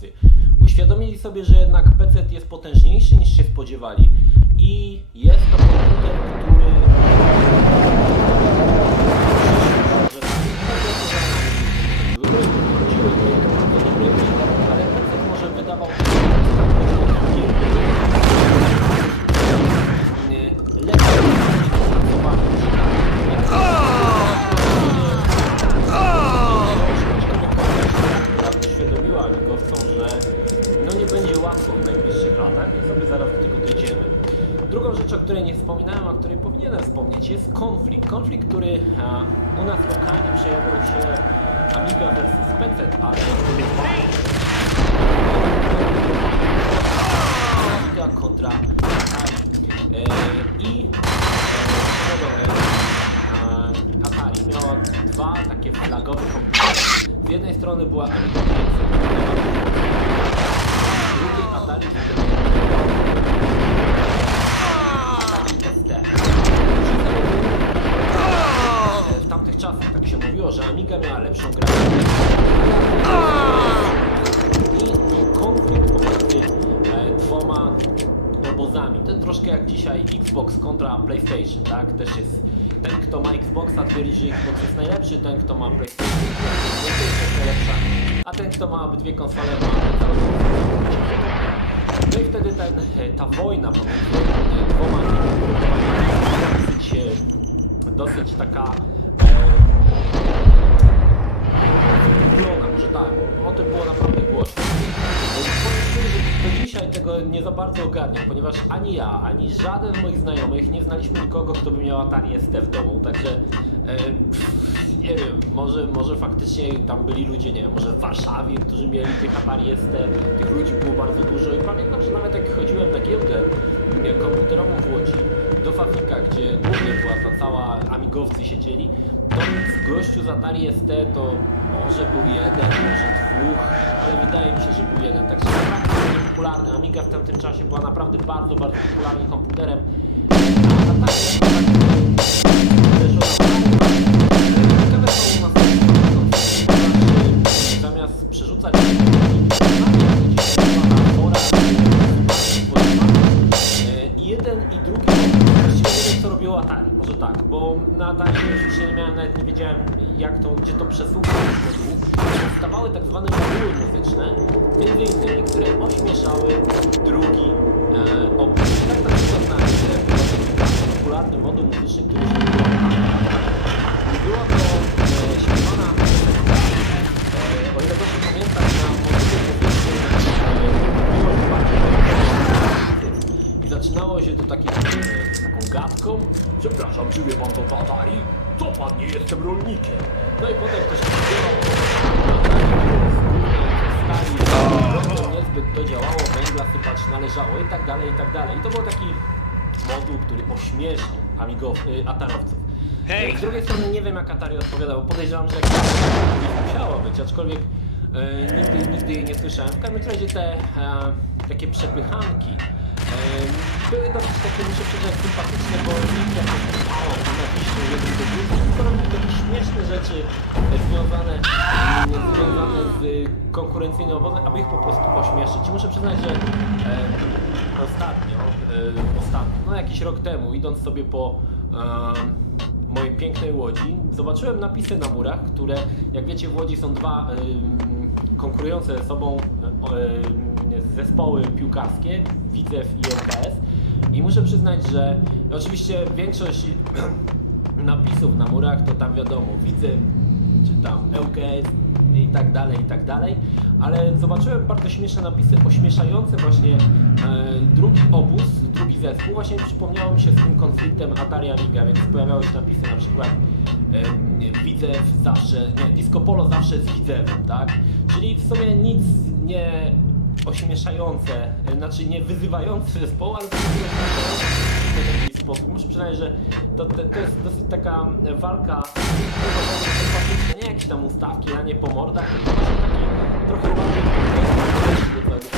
amigowcy. Uświadomili sobie, że jednak PC jest potężniejszy niż się spodziewali i jest to komputer, który ale PC może wydawał uświadomiła amigowcom, że no nie będzie łatwo w najbliższych latach i sobie zaraz do tego dojdziemy. Drugą rzecz, o której nie wspominałem, a o której powinienem wspomnieć, jest konflikt. Konflikt, który u nas lokalnie przejawiał się Amiga versus PC, ale Amiga kontra Atari. Atari miała dwa takie flagowe komputery. Z jednej strony była Amiga 500, z drugiej Atari ST. W tamtych czasach tak się mówiło, że Amiga miała lepszą grafikę. I konflikt pomiędzy dwoma obozami. To troszkę jak dzisiaj Xbox kontra PlayStation, tak? Też jest ten, kto ma Xboxa, twierdzi, że Xbox jest najlepszy, ten, kto ma PlayStation jest najlepsza, a ten, kto ma obydwie konsole, ma no i wtedy ta wojna pomiędzy dwoma dosyć taka może tak, bo o tym było naprawdę głośno. Do dzisiaj tego nie za bardzo ogarniam, ponieważ ani ja, ani żaden z moich znajomych nie znaliśmy nikogo, kto by miał Atari ST w domu, także nie wiem, może faktycznie tam byli ludzie, nie wiem, może w Warszawie, którzy mieli tych Atari ST, tych ludzi było bardzo dużo i pamiętam, że nawet jak chodziłem na giełdę komputerową w Łodzi, do Fafika, gdzie głównie była ta cała amigowcy siedzieli, to z gościu z Atari ST to może był jeden, może dwóch, ale wydaje mi się, że był jeden, także naprawdę popularny. Amiga w tamtym czasie była naprawdę bardzo, bardzo popularnym komputerem. A zamiast przerzucać jeden i drugi, właściwie nie wiem, co robiło Atari, może tak, bo na Atari oczywiście nie wiedziałem gdzie to przesłuchać modułów. Powstawały tak zwane moduły muzyczne, między innymi, które ośmieszały drugi opis. Tak na przykład na bardzo popularny moduł muzyczny, który się była to śpiewana, o ile dobrze pamiętam, na module muzycznym i zaczynało się to taką gadką. Przepraszam, czy wie pan to Atari? To pan, nie jestem rolnikiem. No i potem ktoś śpiewał stali, niezbyt to działało, węgla sypać należało i tak dalej, i tak dalej. I to był taki moduł, który ośmieszał atarowców. Hey. Z drugiej strony nie wiem, jak Atari odpowiadał, podejrzewam, że nie musiało być, aczkolwiek nigdy jej nie słyszałem. W każdym razie te takie przepychanki były dosyć takie, muszę przyznać, sympatyczne, bo nikt jakoś napiszą jeden do drugiego, tylko robił takie śmieszne rzeczy związane z konkurencyjnym obozem, aby ich po prostu ośmieszyć. I muszę przyznać, że ostatnio, no jakiś rok temu, idąc sobie po mojej pięknej Łodzi, zobaczyłem napisy na murach, które, jak wiecie, w Łodzi są dwa konkurujące ze sobą zespoły piłkarskie, Widzew i ŁKS. I muszę przyznać, że oczywiście większość napisów na murach to tam wiadomo, Widzew czy tam ŁKS i tak dalej, ale zobaczyłem bardzo śmieszne napisy ośmieszające właśnie drugi obóz, drugi zespół. Właśnie przypomniało mi się z tym konfliktem Atari Amiga, więc pojawiały się napisy na przykład Widzew zawsze, Disco Polo zawsze z Widzewem, tak? Czyli w sumie nic nie ośmieszające, znaczy nie wyzywające zespołu, ale w taki sposób. Muszę przyznać, że to jest dosyć taka walka sympatyczna, nie jakieś tam ustawki, lanie po mordach, tylko właśnie taki trochę bardziej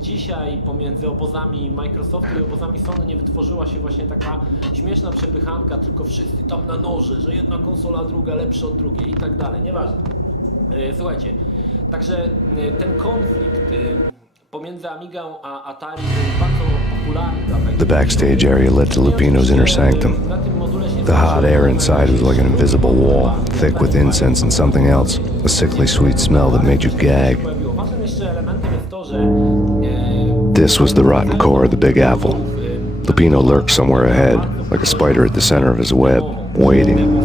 dzisiaj pomiędzy obozami Microsoftu i obozami Sony nie wytworzyła się właśnie taka śmieszna przepychanka, tylko wszyscy tam na noże, że jedna konsola, druga lepsza od drugiej i tak dalej, nieważne. Słuchajcie, Także ten konflikt pomiędzy Amigą a Atari był bardzo popularny. The backstage area led to Lupino's inner sanctum. The hot air inside was like an invisible wall, thick with incense and something else, a sickly sweet smell that made you gag. Ważnym jeszcze elementem jest to, że This was the rotten core of the Big Apple. Lupino lurked somewhere ahead, like a spider at the center of his web, waiting.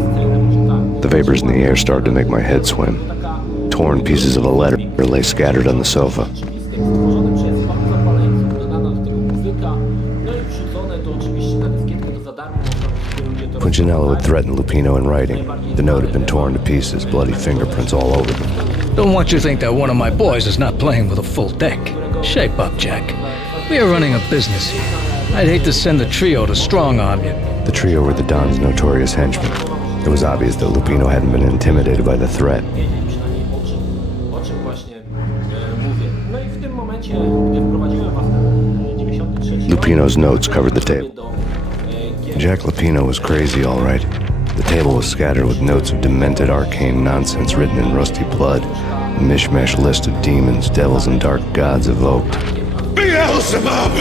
The vapors in the air started to make my head swim. Torn pieces of a letter lay scattered on the sofa. stworzony przez paru zapaleńców, dodano do tego muzyka, no i wrzucone to oczywiście na dyskietkę to za darmo, można ludzie to Punchinello had threatened Lupino in writing. The note had been torn to pieces, bloody fingerprints all over them. Don't want you to think that one of my boys is not playing with a full deck. Shape up, Jack. We are running a business here. I'd hate to send the trio to strong arm you. The trio were the Don's notorious henchmen. It was obvious that Lupino hadn't been intimidated by the threat. wiedzieć przynajmniej o czym właśnie mówię. No i w tym momencie, gdy wprowadziłem was na 93 Lupino's notes covered the table. do gier, Jack Lupino was crazy, all right. The table was scattered with notes of demented arcane nonsense written in rusty blood, a mishmash list of demons, devils, and dark gods evoked. Beelzebub,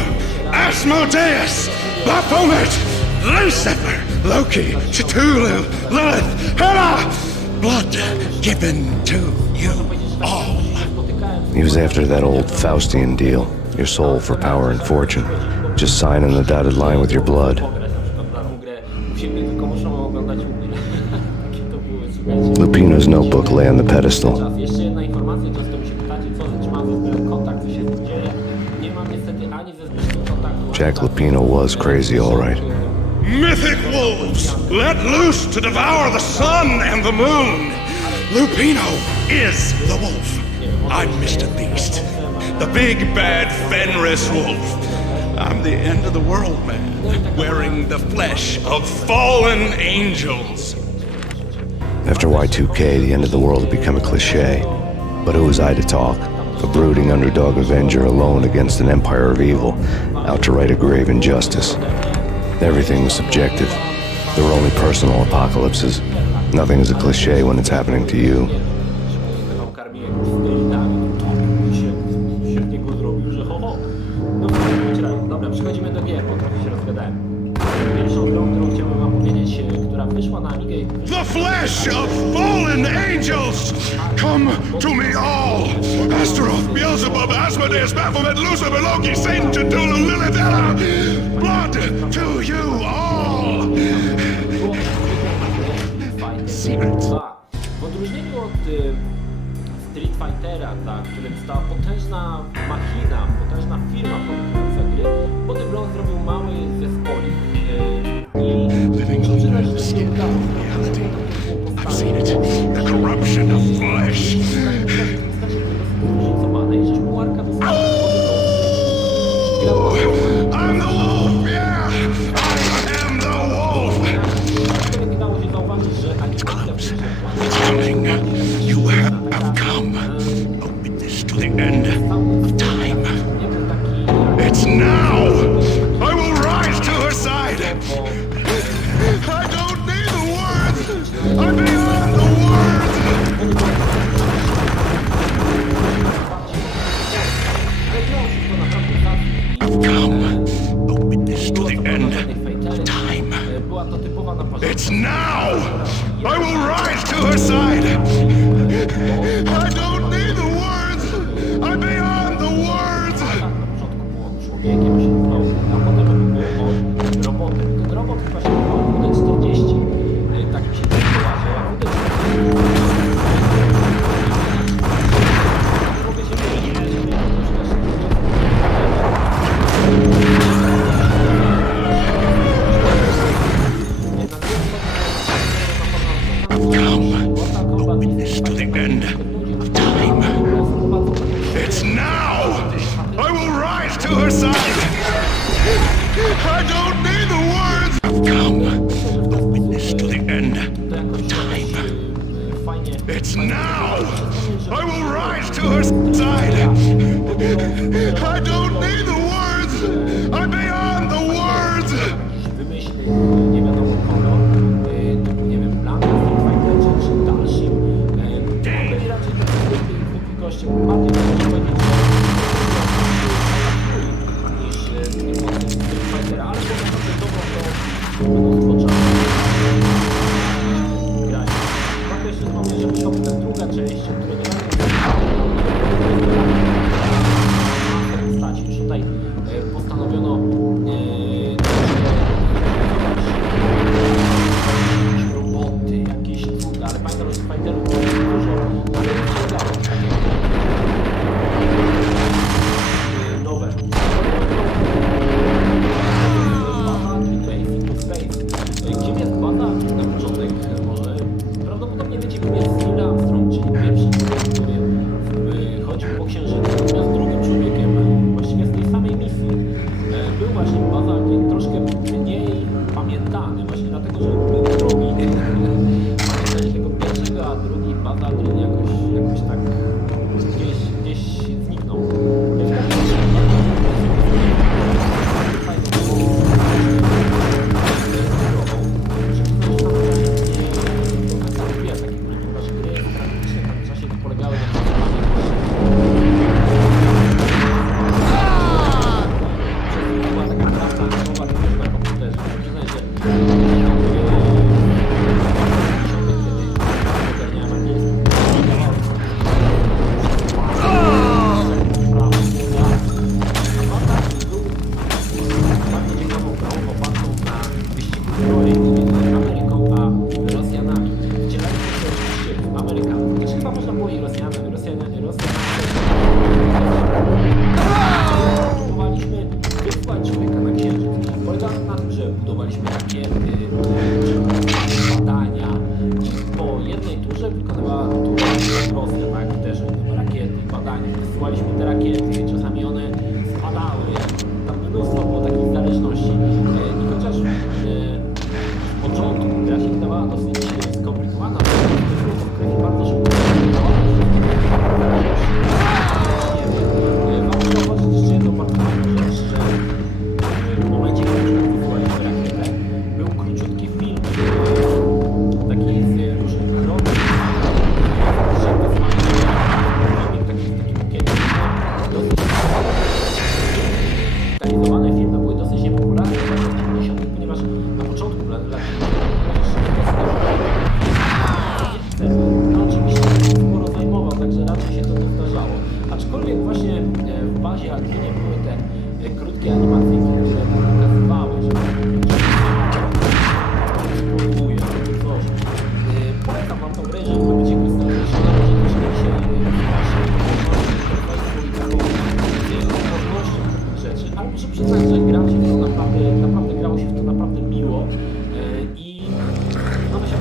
Asmodeus, Baphomet, Lucifer, Loki, Cthulhu, Lilith, Hela, blood given to you all. He was after that old Faustian deal, your soul for power and fortune. Just sign on the dotted line with your blood. pograć na przykład w daną grę, u siebie tylko muszą oglądać u mnie. Takie to były, słuchajcie. Lupino's notebook lay on the pedestal. Czas. Jeszcze jedna informacja, często mi się pytacie, czy mam ze Zbyszkiem kontakt, co się z nim dzieje. Nie mam niestety ani ze Zbyszkiem kontaktu. Jack Lupino was crazy, all right. Mythic wolves, let loose to devour the sun and the moon. Lupino is the wolf. I'm Mr. Beast, the big bad Fenris wolf. I'm the end of the world man, wearing the flesh of fallen angels. After Y2K, the end of the world had become a cliche. But who was I to talk? A brooding underdog avenger alone against an empire of evil, out to right a grave injustice. Everything was subjective. There were only personal apocalypses. Nothing is a cliche when it's happening to you. Dobra, przechodzimy do gier, bo trochę się rozgadałem. Pierwszą grą, którą chciałbym wam powiedzieć, która wyszła na Amigę i The flesh of fallen angels! Come to me all! Astaroth, Beelzebub, Asmodeus, Baphomet, Lucifer, Loki, Satan, Cthulhu, Lilith, Hela! Blood to you all! Secret 2. W odróżnieniu od Street Fightera, w którym stała potężna machina, potężna firma produkująca gry, Body Block zrobił mały zespolik i muszę przyznać, że to nie udało. I've seen it. The corruption of flesh. I'm the wolf, yeah! I am the wolf! It's close. It's coming. You have come. A witness to the end of time. It's now! I will rise to her side! I don't need the words! I'm beyond the words! Come, a witness to the end of time. It's now! I will rise to her side! I don't need the words! I'm beyond the words! Na początku było człowiekiem, się zwał, a potem było robotem. Ten robot chyba się nazywał WD-40. Tak mi się to kojarzy. A WD-40 mogę się mylić, że nie Come, a witness to the end of time. It's now! I will rise to her side! I don't need the words! Come, a witness to the end of time. It's now! I will rise to her side! I don't need the words! I'm beyond the words! wymyśli nie wiadomo kogo, typu nie wiem, plan w Street Fighterze czy dalszym. Byli raczej zwykli goście, bardziej można powiedzieć, niż Street Fightera, ale to naprawdę dobrą to grać. Warto jeszcze wspomnieć, że wyszła potem druga część, której nie będę stać. Już tutaj postanowiono roboty, jakieś cuda, ale pamiętam, że Spiderów było dużo, ale nie dało nowe. Kim jest baza? Na początek może prawdopodobnie wiecie, kim jest Neil Armstrong, czyli pierwszy człowiek, który chodził po księżycu, natomiast drugim człowiekiem właściwie z tej samej misji był właśnie Buzz Aldrin, troszkę mniej pamiętany, właśnie dlatego, że był drugi. Pamiętanie tego pierwszego, a drugi Buzz Aldrin jakoś tak gdzieś zniknął.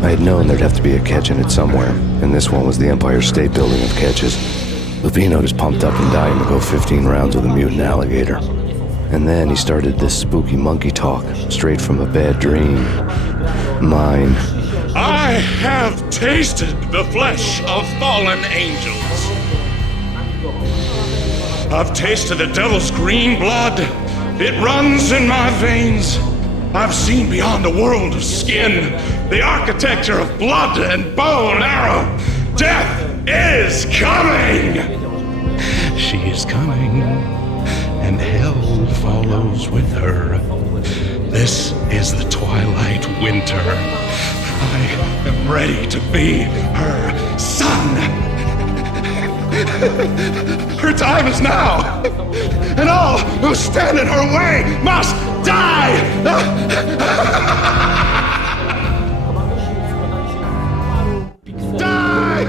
I had known there'd have to be a catch in it somewhere, and this one was the Empire State Building of catches. Lupino just pumped up and dying to go 15 rounds with a mutant alligator. And then he started this spooky monkey talk, straight from a bad dream. Mine. I have tasted the flesh of fallen angels. I've tasted the devil's green blood. It runs in my veins. I've seen beyond a world of skin, the architecture of blood and bow and arrow. Death is coming! She is coming, and hell follows with her. This is the twilight winter. I am ready to be her son. Her time is now, and all who stand in her way must die! Die!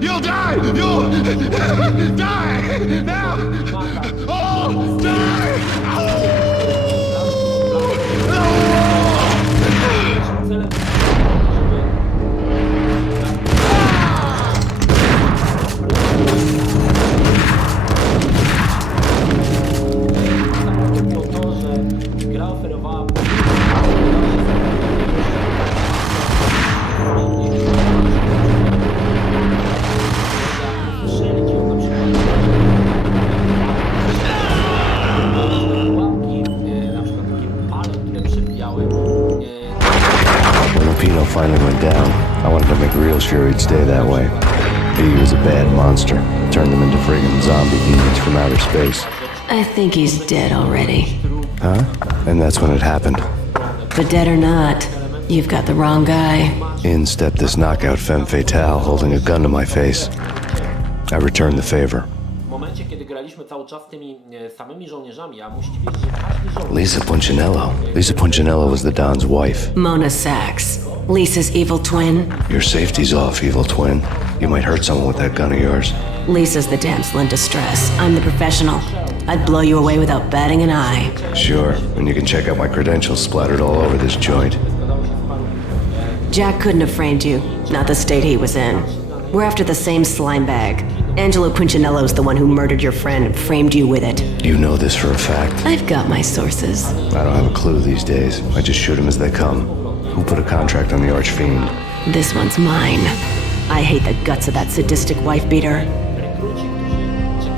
You'll die! You'll die! Now! Oh! Die! When Lupino finally went down, I wanted to make real sure he'd stay that way. He was a bad monster. Turned them into friggin' zombie demons from outer space. I think he's dead already. Huh? And that's when it happened. But dead or not, you've got the wrong guy. In stepped this knockout femme fatale holding a gun to my face. I returned the favor. W momencie, kiedy graliśmy cały czas tymi samymi żołnierzami, a musicie wiedzieć, że każdy żołnierz... Lisa Punchinello. Lisa Punchinello was the Don's wife. Mona Sachs, Lisa's evil twin. Your safety's off, evil twin. You might hurt someone with that gun of yours. Lisa's the damsel in distress. I'm the professional. I'd blow you away without batting an eye. Sure, and you can check out my credentials splattered all over this joint. Jack couldn't have framed you, not the state he was in. We're after the same slime bag. Angelo Punchinello's the one who murdered your friend and framed you with it. You know this for a fact. I've got my sources. I don't have a clue these days. I just shoot them as they come. Who put a contract on the archfiend? This one's mine. I hate the guts of that sadistic wife-beater.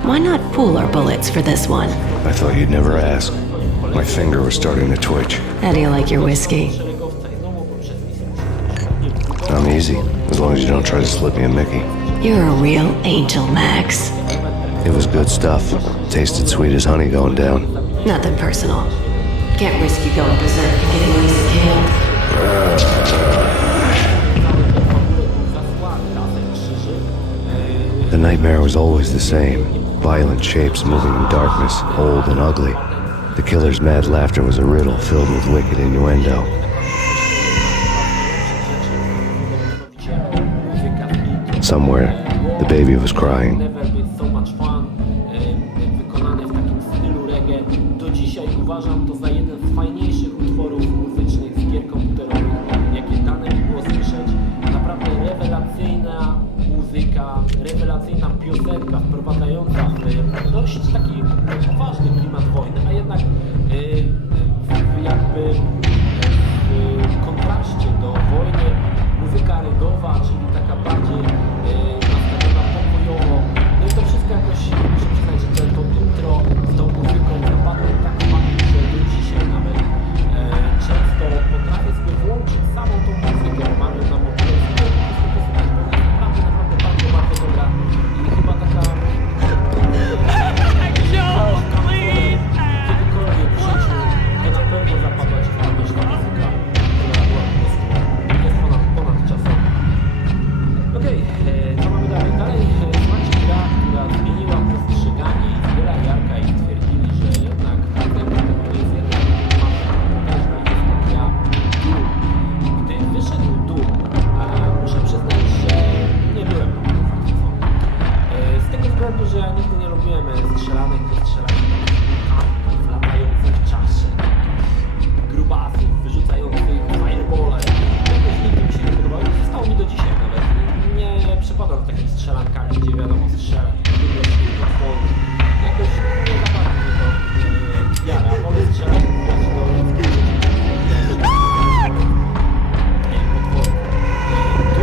Why not pool our bullets for this one? I thought you'd never ask. My finger was starting to twitch. How do you like your whiskey? I'm easy, as long as you don't try to slip me a Mickey. You're a real angel, Max. It was good stuff. Tasted sweet as honey going down. Nothing personal. Can't risk you going berserk and getting Lisa killed. The nightmare was always the same. Violent shapes moving in darkness, old and ugly. The killer's mad laughter was a riddle filled with wicked innuendo. Somewhere, the baby was crying. Never Be So Much Fun, wykonany w takim stylu reggae. Do dzisiaj uważam to za jeden z fajniejszych utworów muzycznych z gier komputerowych, jakie dane mi było słyszeć. Naprawdę rewelacyjna muzyka, rewelacyjna piosenka wprowadzająca w dość taki poważny klimat wojny, a jednak jakby w kontraście do wojny muzyka reggae'owa, czyli taka bardziej nastawiona pokojowo. No i to wszystko jakoś, muszę przyznać, że to intro z tą muzyką zapadło tak fajnie, że do dzisiaj nawet często potrafię sobie włączyć samą tą muzykę, mamy na mobilę i po prostu posłuchać, bo ona jest naprawdę, naprawdę bardzo, bardzo dobra i chyba taka kiedykolwiek w życiu, to na pewno zapadła Ci w pamięć ta muzyka, która była po prostu jest ponadczasowa. Okej, co mamy dalej? Dalej słuchajcie, gra, która zmieniła postrzeganie i wiele Jarka i twierdzili, że jednak to jest jednak potężna jest to gra Doom. Gdy wyszedł Doom, muszę przyznać, że nie byłem zachwycony. Z tego względu, że ja nigdy nie lubiłem strzelanek, latających czaszek, grubasów, wyrzucających firebole. Jakoś nigdy mi się nie podobało i zostało mi do dzisiaj nawet. Nie przypadam z takimi strzelankami, gdzie wiadomo strzelać, potworów. Jakoś nie za bardzo mnie to jara. Wolę strzelać do ludzkiej życia. Nie, potworów. Tu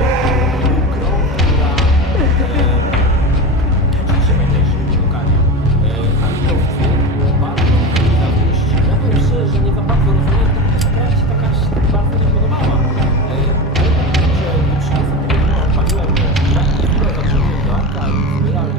był grą, która oczywiście będzie jeszcze szukania. Ale to było bardzo zazdrości. Ja powiem szczerze, że nie za bardzo rozumiem, to ta gra mi się taka bardzo nie podobała. Ale pamiętam, że gdy przyniosłem tego, odpaliłem go, tak chwilę zacząłem do Arka i zbierałem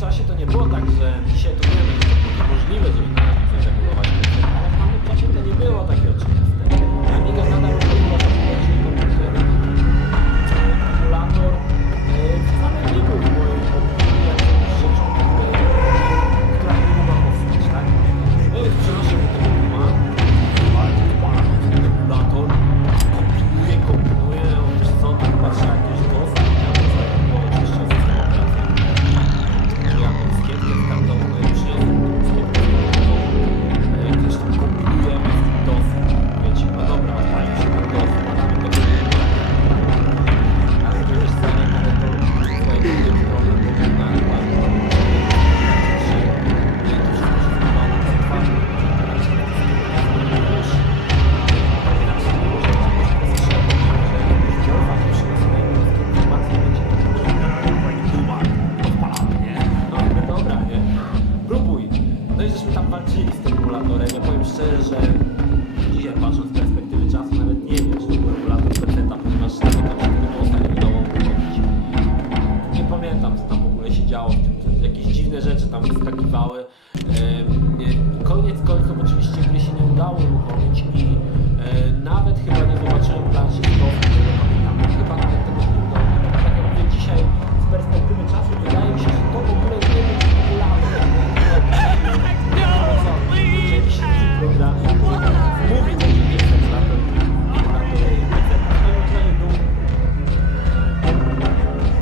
czasie to nie było tak, że dzisiaj to wiemy, że to było możliwe, żeby na coś regulować, ale w tamtym czasie to nie było takie oczywiste. Amiga nadal robiła zapowiedzi komputery. Emulator wcale nie był w mojej opinii jakąś rzeczą, która nie mogła powstać, tak? No więc przenoszę do tego duma, bardzo dbany emulator, kompiluję, wiesz co, tak patrzę jakieś głosy, ja to było oczywiście system operacyjny. Ja mam skietkę startową, no i przyjeżdżam skietkę startową, gdzieś tam kompilujemy w tym DOS, wiecie, no dobra, odpalił się ten DOS, mamy tego ale to jest stanie, ale to swojego problem, bo to na chyba nie, to wszystko się zbywa na zatwarty, no i żeśmy tam walczyli z tym emulatorem. Ja powiem szczerze, że dzisiaj patrząc z perspektywy czasu nawet nie wiem, że to był emulator PC, ponieważ nawet tam się tego DOS-a nie udało wyrobić. Nie pamiętam, co tam w ogóle się działo w tym, jakieś dziwne rzeczy tam wyskakiwały. Koniec końców oczywiście gry się nie udało uruchomić i nawet chyba nie zobaczyłem planszy DOS, którego pamiętam. Chyba nawet tego się nie udało. Tak jak mówię, dzisiaj z perspektywy czasu wydaje mi się, że to w ogóle nie był emulator. Jakiś program mówi, że nie jest emulator PC.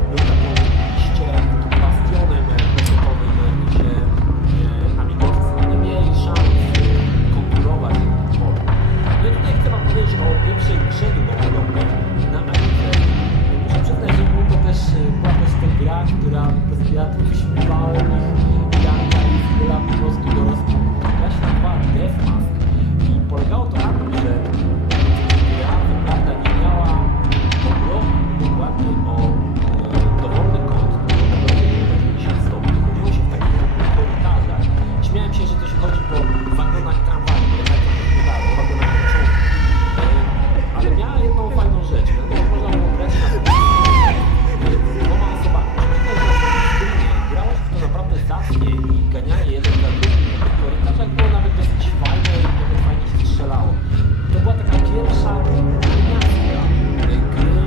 Był taką takim bastionem PC-owym, gdzie amigowcy nie mieli szans konkurować z tym polem. No i tutaj chcę wam powiedzieć o pierwszej grze długopodowej na Amidze. Muszę przyznać, że była też ta gra, która po prostu ja tu wyśmiewałem ich Janka i Fila po prostu do rozpuku. Gra się nazywała Deathmask i polegało to na tym, że gra naprawdę nie miała obrotu dokładnie o dowolny kąt, który 90 stopni. Chodziło się w takich korytarzach. Śmiałem się, że to się chodzi po wagonach tramwaju, ale tak to wyglądało, po wagonach pociągu. Ale miała jedną fajną rzecz, mianowicie można było grać na dwoma osobami. Grało się w to naprawdę zacnie i ganianie jeden za drugim na tych korytarzach było nawet dosyć fajne i nawet fajnie się strzelało. To była taka pierwsza animacja gry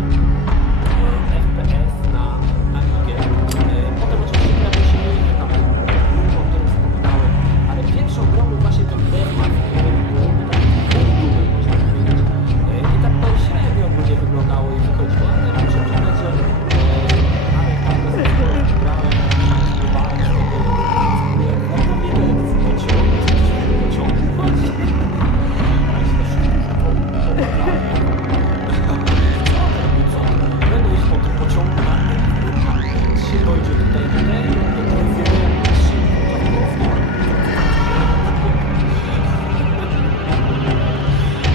FPS na Amigę. Potem oczywiście pojawił się inny tam Doom, o którym wspominałem, ale pierwszą grą był właśnie ten Deathmask, który był takim Doomem, można powiedzieć. I tak to średnio ogólnie wyglądało i wychodziło, ale muszę przyznać, że ale tam dosyć sporo grałem, próbowałem z tego, jak to wiele z pociągu, coś w tym pociągu chodzi. Ale się to szybko pobrałem. Co? Będę iść po tym pociągu na tym. Czy się dojdzie tutaj do tego, to to jest jeden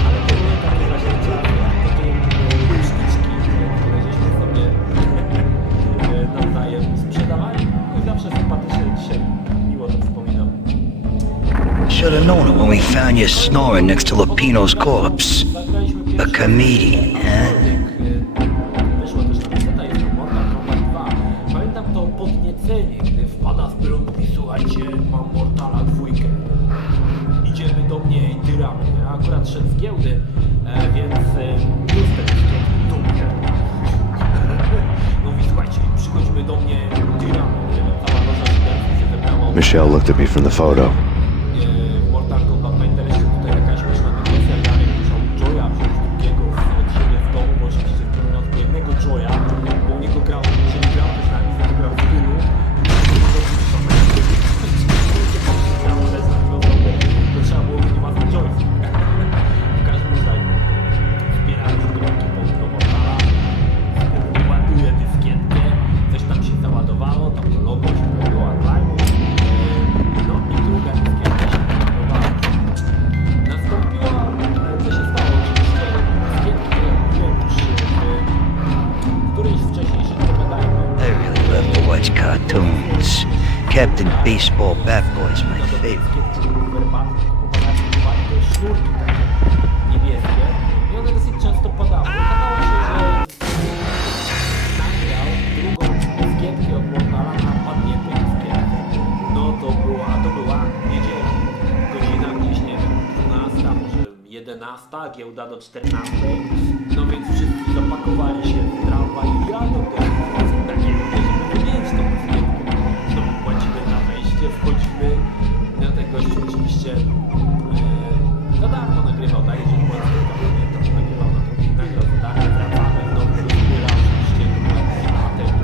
ale to były takie właśnie czasy, takie sztuczki, które żeśmy sobie nawzajem sprzedawali. I zawsze sympatycznie dzisiaj miło to wspominam. Should have known it when we found you snoring next to Lupino's corpse. Zagraliśmy A comedian, huh? Wyszło też na PC, jest to Mortal Kombat 2. Pamiętam to podniecenie, gdy wpada z pylu, mówi: słuchajcie, mam Mortala 2. Idziemy do mnie i tyramy. Ja akurat szedł z giełdy, więc już ten do mnie. Mówi: słuchajcie, przychodźmy do mnie, tyramy. Cała loża się wybrała. Michelle looked at me from the photo. Mortal Kombat, pamiętam jeszcze tutaj jakaś myślna dygresja, Janek musiał Joya wziąć drugiego od siebie w domu, bo oczywiście w wymiotku jednego Joya, bo u niego grał, jeżeli grał też na nic, to grał w tylu. To trzeba było mieć własny joystick. W każdym razie wspieramy się tą ekipą do Mortala, ładuje dyskietkę, coś tam się załadowało, tam to logo się pojawiło online. No i druga dyskietka się załadowała. Nastąpiło, co się stało? Oczywiście dyskietki, które mówiłem już w którejś z wcześniejszych opowiadań. I really love to watch cartoons. Captain Baseball Bat Boy's my favorite. Sznurki takie niebieskie i one dosyć często padały. Okazało się, że nagrał drugą dyskietkę od Mortala na padniętej dyskietce. 13, giełda do 14. No więc wszyscy zapakowali się w tramwaj i jadą na giełdę, żeby wymienić tą piosenkę. No płacimy na wejście, wchodzimy. No ten gość oczywiście za darmo nagrywał, tak? Jeżeli płacimy, to nagrywał na drugim nagrał za darmo, wracamy, znowu rozbiera oczywiście, to była patent,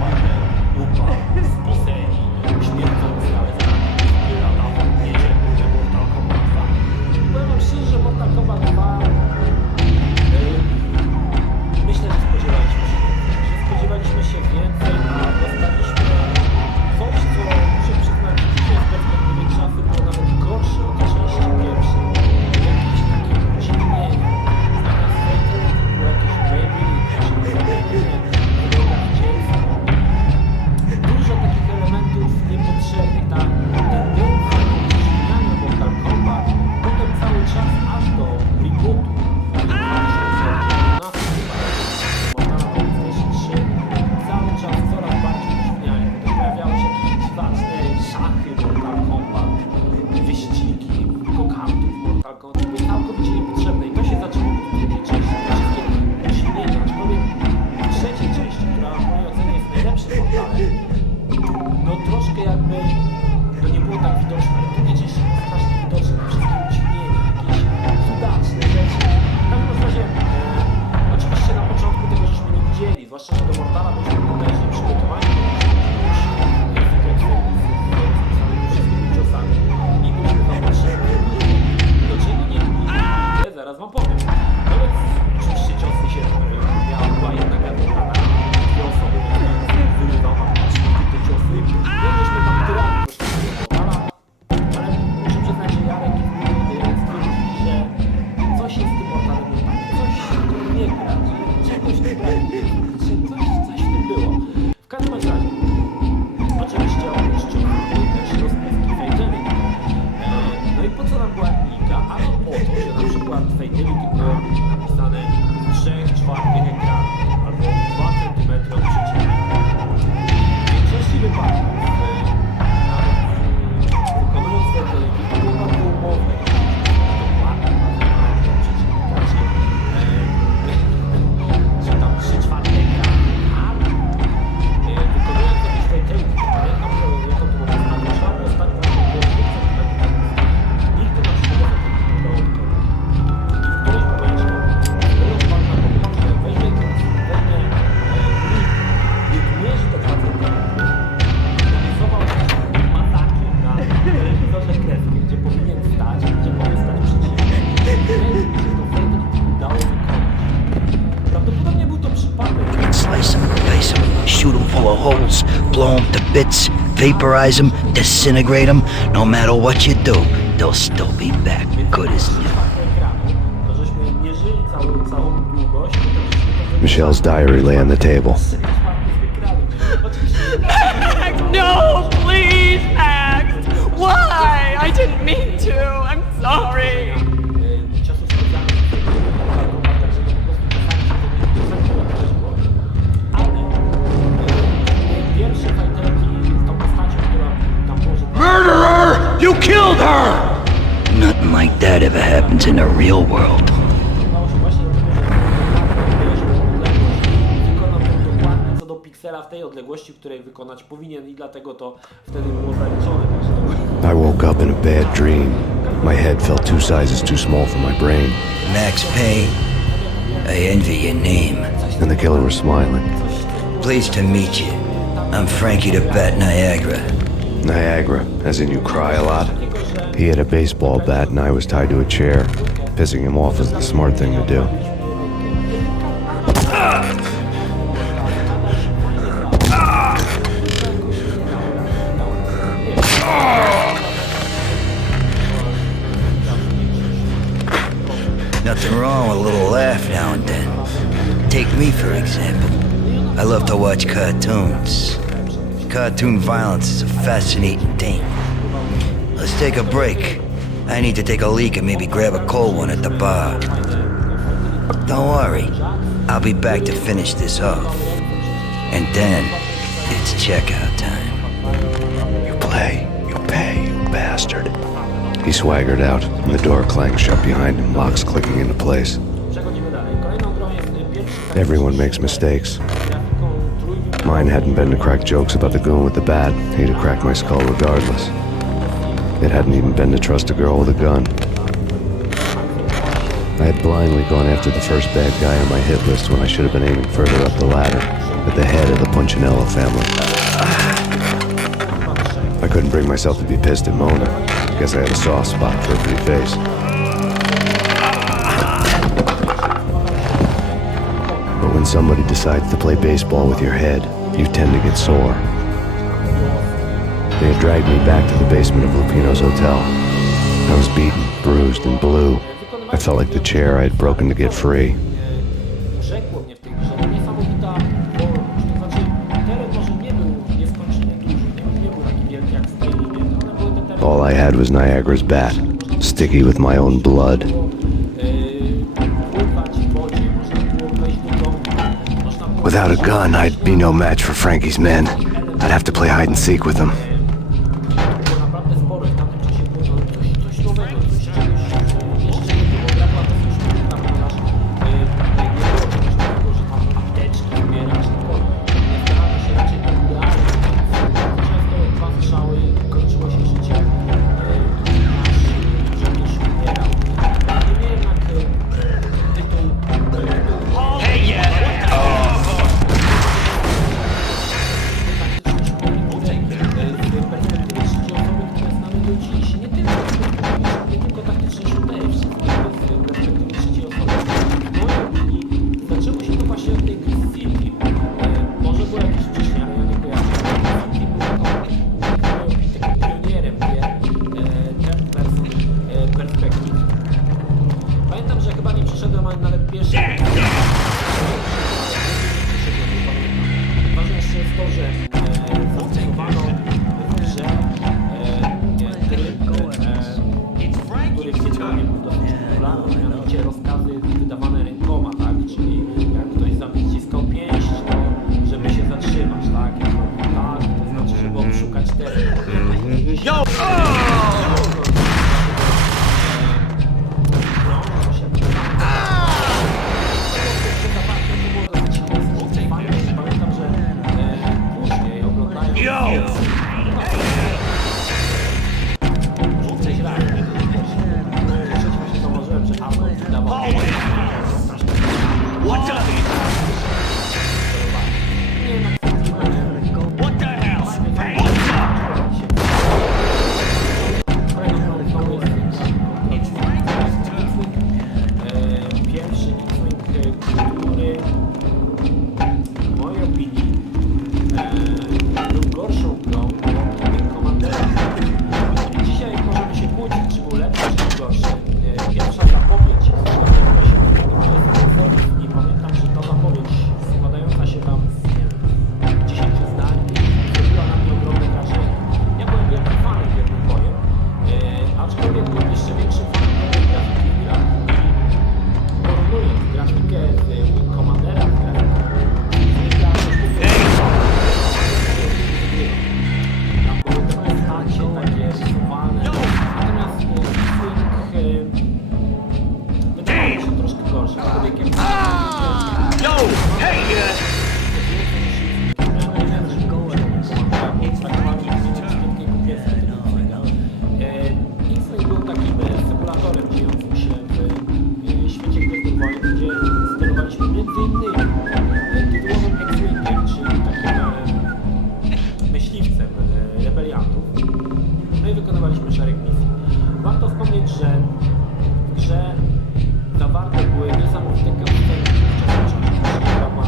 ładne, upał, z poseli, śmierdzący, ale za darmo rozbiera na odniesie, że Mortal Kombat 2. Powiem wam szczerze, że Mortal Kombat 2 myślę, że spodziewaliśmy się więcej, a dostaliśmy coś, co muszę przyznać dzisiaj z perspektywy czasu było nawet gorsze od części pierwszej. Jakieś takie udzielnienie. Zamiast fatality było jakieś baby, czyli zabienie, droga w dziecko. Dużo takich elementów niepotrzebnych. Ta tendencja do udzielniania Mortal Kombat potem cały czas aż do rebootu. Cały czas coraz bardziej udziwniają. Pojawiały się jakieś dziwaczne szachy Mortal Kombat, wyścigi, kokantów Mortal Kombat. To było całkowicie niepotrzebne i to się zaczęło w drugiej części. Te wszystkie udziwnienia, aczkolwiek w trzeciej części, która w mojej ocenie jest najlepszym Mortalem, no troszkę jakby to nie było tak widoczne, ale w drugiej części było strasznie widoczne. Te wszystkie udziwnienia, jakieś cudaczne rzeczy. W każdym razie, oczywiście na początku tego żeśmy nie widzieli, zwłaszcza, że do Mortala byliśmy potężnie przygotowani, wszystkimi ciosami i byliśmy zapatrzeni, do czego nie mieli, zaraz wam powiem. No więc oczywiście ciosy się była jedna gazeta na dwie osoby, więc wyrywał wam te ciosy. No i żeśmy tam tyrali troszkę do Mortala, ale muszę przyznać, że Jarek stwierdzili, że coś jest z tym Mortalem nie tak, coś nie gra, że czegoś nie brakuje, że coś w tym było. W każdym razie, oczywiście oprócz ciągnięcia też rozprawki fatality. No i po co nam była liga? Ano po to, że na przykład fatality było napisane w 3/4 ekranu albo 2 cm od przeciwnika. W większości wypadków wykonując fatality to było bardzo umowne. Dokładnie 2 cm od przeciwnika, że tam 3/4 ekranu. A wykonując jakieś fatality, pamiętam, że to było postawione, trzeba było stać właśnie było 2 cm. Nigdy na przykład nie udało mi to. I w którymś momencie rozważna pomoc, że weźmie nie mierzy te 2 cm, narysował atakiem na telewizorze kreskę, gdzie powinien stać, gdzie powinien stać przeciwnik. I że to fatality udało wykonać. Prawdopodobnie był to przypadek. Slice them, dice them, shoot them full of holes, blow them to bits, vaporize them, disintegrate them. No matter what you do, they'll still be back, good as new. To żeśmy mierzyli całą długość, to żeśmy Michelle's diary lay on the table. No, please, Axe! Why? I didn't mean to. I'm sorry. Murderer! You killed her! Nothing like that ever happens in the real world. Co do piksela w tej odległości, w której wykonać powinien i dlatego to wtedy było zaliczone. I woke up in a bad dream. My head felt 2 sizes too small for my brain, Max Payne, I envy your name. and the killer was smiling. Pleased to meet you. I'm Frankie the Bat Niagara. Niagara, as in you cry a lot. He had a baseball bat and I was tied to a chair. Pissing him off was the smart thing to do. Nothing wrong with a little laugh now and then. Take me, for example. I love to watch cartoons. Cartoon violence is a fascinating thing. Let's take a break. I need to take a leak and maybe grab a cold one at the bar. Don't worry. I'll be back to finish this off. And then, it's checkout time. You play, you pay, you bastard. He swaggered out, and the door clanged shut behind him, locks clicking into place. Przechodzimy dalej. Kolejną grą jest pierwszy... Everyone makes mistakes. Mine hadn't been to crack jokes about the goon with the bat. He'd have cracked my skull regardless. It hadn't even been to trust a girl with a gun. I had blindly gone after the first bad guy on my hit list when I should have been aiming further up the ladder, at the head of the Punchinello family. I couldn't bring myself to be pissed at Mona. Guess I had a soft spot for her pretty face. But when somebody decides to play baseball with your head, you tend to get sore. They had dragged me back to the basement of Lupino's hotel. I was beaten, bruised, and blue. I felt like the chair I had broken to get free. Urzekło mnie w tej grze niesamowita wolność. To znaczy, teren może nie był nieskończenie duży, nie był taki wielki jak w Payne, ale były te tereny... All I had was Niagara's bat, sticky with my own blood. Without a gun, I'd be no match for Frankie's men. I'd have to play hide and seek with them. Naprawdę sporo i w tamtym czasie było coś nowego, coś czegoś jeszcze nie było. Brakła to już tam ponieważ nie było czegoś takiego, że tam apteczki zbierasz, tylko starano się raczej naturalnie. Często dwa strzały i kończyło się życie. Żołnierz umierał. Niemniej jednak tytuł... Zaczęło się to właśnie od tej gry City. Może było jakieś wcześniej, ale ja nie kojarzę. City był takim pionierem third person perspective. Pamiętam, że chyba nie przeszedłem nawet pierwszy. Ważne jeszcze jest to, że zastosowano w grze który generalnie był dosyć popularny, mianowicie rozkazy wydawane rękoma, tak? Czyli jak ktoś zaciskał pięść, to żeby się zatrzymać, tak? Jak robił tak, to znaczy, żeby obszukać teren. Pamiętam, że później oglądając zauważyłem, że Arnold wydawał pierwszy X-Wing, który w mojej opinii był gorszą grą od Commandera. Dzisiaj możemy się kłócić, czy był lepszy, czy gorszy. Pierwsza zapowiedź i pamiętam, że ta zapowiedź składająca się tam z 10 zdań zrobiła na mnie ogromne wrażenie. Ja byłem wielkim fanem Gwiezdnych Wojen, aczkolwiek byłem jeszcze większym fanem nowej grafiki w grach. Porównując grafikę z Commandera, z grafiką tam były te postacie takie rysowane, natomiast wydawało mi się troszkę gorsze. Aczkolwiek jak X-Wing był takim symulatorem dziejącym się w świecie Gwiezdnych Wojen, gdzie sterowaliśmy m.in. tytułowym X-Wingiem, czyli takim myśliwcem rebeliantów. No i wykonywaliśmy szereg misji. Warto wspomnieć, że w grze zawarte były niesamowite cutscenki w czasie, która była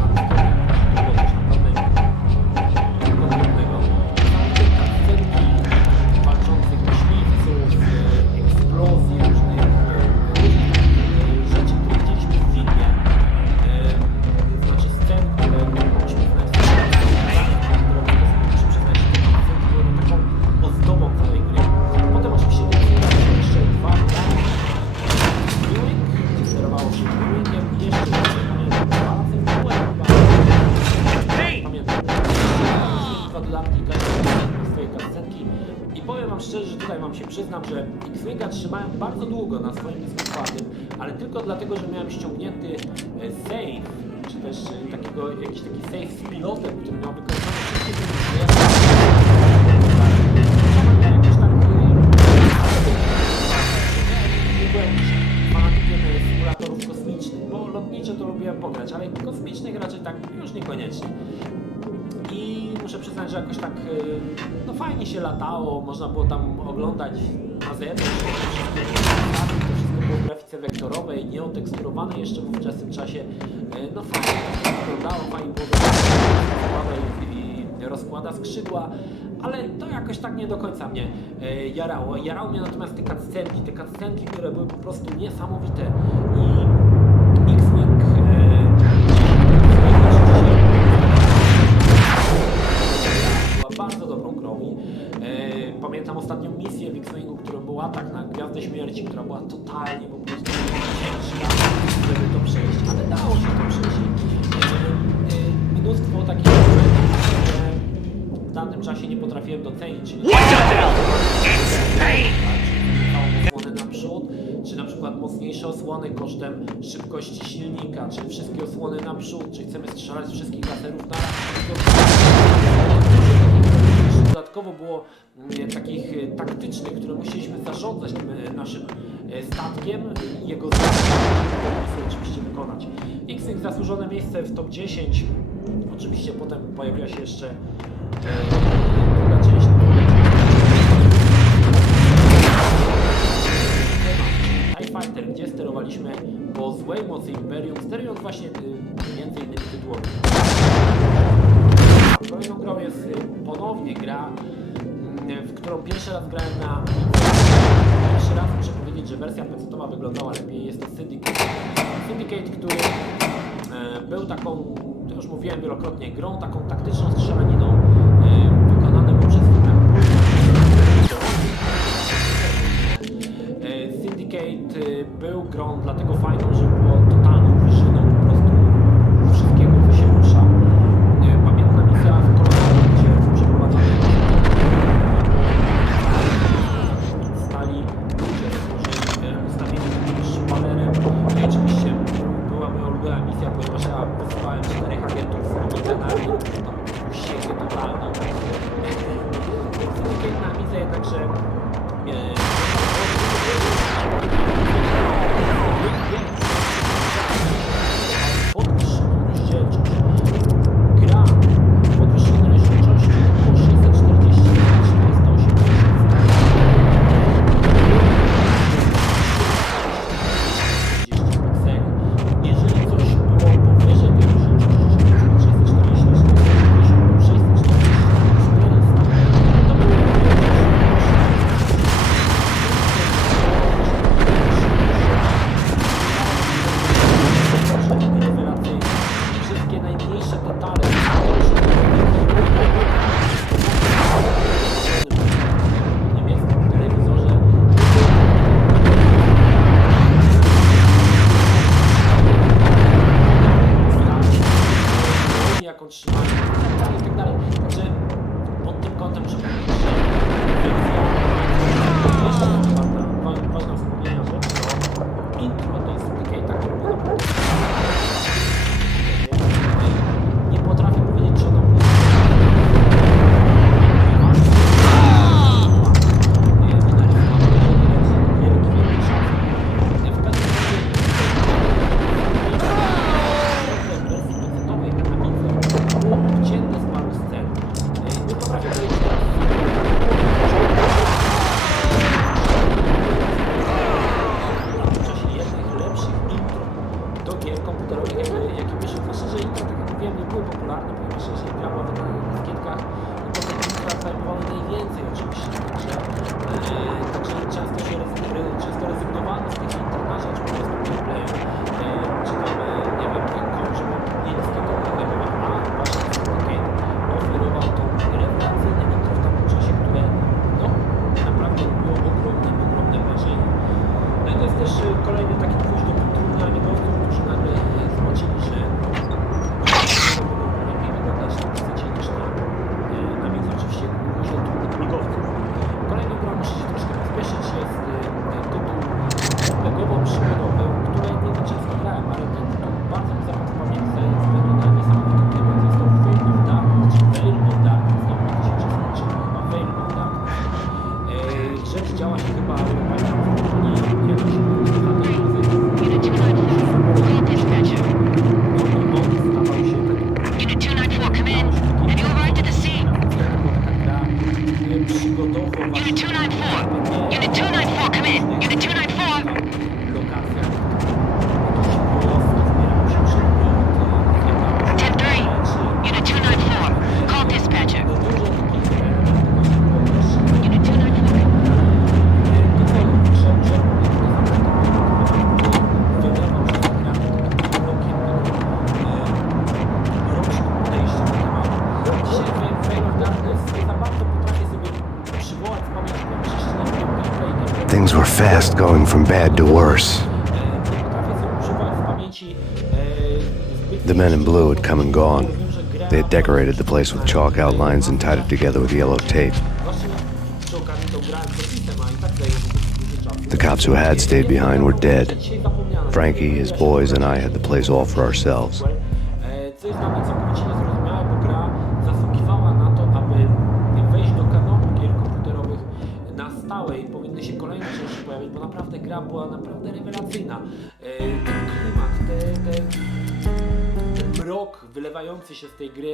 było coś naprawdę konkretnego. Tam te cutscenki walczących myśliwców, eksplozji różnych rzeczy, które widzieliśmy w filmie, znaczy scen, które mogliśmy znać muszę przyznać, że te cutscenki były taką ozdobą całej gry. Potem oczywiście jeszcze dwa wam szczerze, że tutaj wam się przyznam, że X-Winga trzymałem bardzo długo na swoim dysku twardym, ale tylko dlatego, że miałem ściągnięty save, czy też jakiś taki save z pilotem, który miał wykorzystane wszystkie te jakoś tak nie byłem fanatykiem symulatorów kosmicznych, bo lotnicze to lubiłem pograć, ale kosmicznych raczej tak już niekoniecznie. I muszę przyznać, że jakoś tak no fajnie się latało, można było tam oglądać na zewnątrz, to wszystko było w grafice wektorowej, nieoteksturowane jeszcze w ówczesnym czasie. No fajnie to wyglądało, fajnie było i rozkłada skrzydła, ale to jakoś tak nie do końca mnie jarało. Jarały mnie natomiast te cutscenki, które były po prostu niesamowite i X-Wing bardzo dobrą grą i pamiętam ostatnią misję w X-Wingu, którą był atak na Gwiazdę Śmierci, która była totalnie po prostu ciężka, żeby to przejść, ale dało się to przejść. Mnóstwo takich momentów, które w danym czasie nie potrafiłem docenić, czyli osłony naprzód, czy na przykład mocniejsze osłony kosztem szybkości silnika, czy wszystkie osłony naprzód, czyli chcemy strzelać z wszystkich laserów na dodatkowo było takich taktycznych, które musieliśmy zarządzać tym naszym statkiem i jego zadaniem oczywiście wykonać. X-Wing zasłużone miejsce w top 10. Oczywiście potem pojawiła się jeszcze druga część. TIE Fighter, gdzie sterowaliśmy po złej mocy Imperium, sterując właśnie między innymi tytułowi. Kolejną grą jest ponownie gra, w którą pierwszy raz grałem na pierwszy raz muszę powiedzieć, że wersja PC-towa wyglądała lepiej. Jest to Syndicate, który był taką, to już mówiłem wielokrotnie, grą taką taktyczną strzelaniną wykonaną przez Syndicate był grą dlatego fajną, że było totalną wyżyną po prostu wszystkiego, co się rusza. Pamiętna misja w Kolorado, gdzie przeprowadzamy stali ludzie ustawieni takim szpalerem. I oczywiście była moja ulubiona misja, ponieważ ja wysyłałem 4 agentów z militarami, tam siedzę totalną. Syndicate na misję jednakże podwyższoną rozdzielczość. Gra podwyższonej rozdzielczości około 640 na 480 pikseli. Jeżeli coś było powyżej tej rozdzielczości, na 640 na 480 lub 640 na 400, to było działa się chyba nie jakoś Unit 294, call dispatcher. stawał się takim Unit 294, come in. Have you arrived at the scene? przygodowo Unit 294, Unit 294, come in. Unit 294. lokacja jakiś wioski, zbierają się przedmioty, 10-3, Unit 294, call dispatcher. dużo takich Unit 294. Things were fast going from bad to worse. The men in blue had come and gone. They had decorated the place with chalk outlines and tied it together with yellow tape. The cops who had stayed behind were dead. Frankie, his boys, and I had the place all for ourselves. Co jest dla mnie całkowicie niezrozumiałe, bo gra zasługiwała na to, aby wejść do kanonu gier komputerowych na stałe i powinny się kolejne części pojawić, bo naprawdę gra była naprawdę rewelacyjna. Ten klimat, ten mrok wylewający się z tej gry